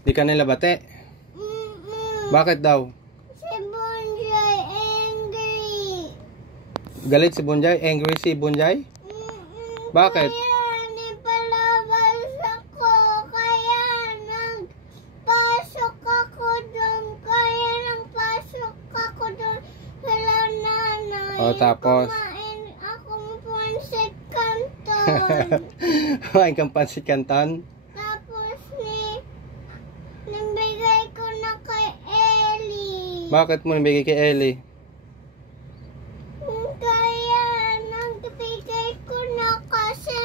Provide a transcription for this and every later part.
Di ka nila bate? Bakit daw? Si Bonjay angry. Galit si Bonjay? Angry si Bonjay? Bakit? Kaya nipalabas ako. Kaya nagpasok ako doon. Kaya nagpasok ako doon. Wala nanay. O, tapos? Kumain akong pansit canton. Kumain kang pansit canton? Tapos nabigay ko na kay Ellie. Bakit mo nabigay kay Ellie? Kaya nagbigay ko na kasi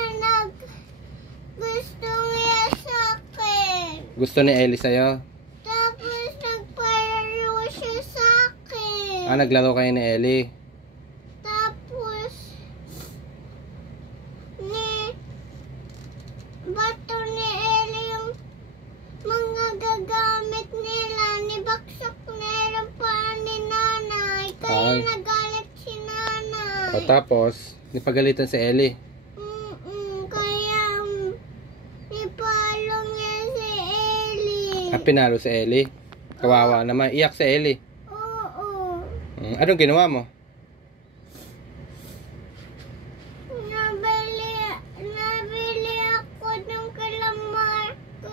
gusto niya sa akin. Gusto ni Ellie sa'yo? Tapos nagpalaro siya sa akin. Ah, naglaro kayo ni Ellie? Tapos bato ni Ellie yung mga gagamit nila. Nibaksak nila pa ni nanay. Kaya Ay. nagalit si nanay. O tapos, nipagalitan si Ellie. Kaya ipalo niya si Ellie. Ah, pinalo si Ellie? Kawawa naman. Iyak si Ellie. Oo. Anong ginawa mo? Nabili ako ng kalamar ko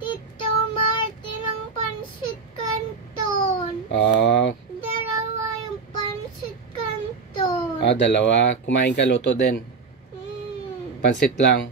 Tito Martin ng pansit canton. Ah, Dalawa yung pansit canton. dalawa. Kumain ka luto din. Pansit lang.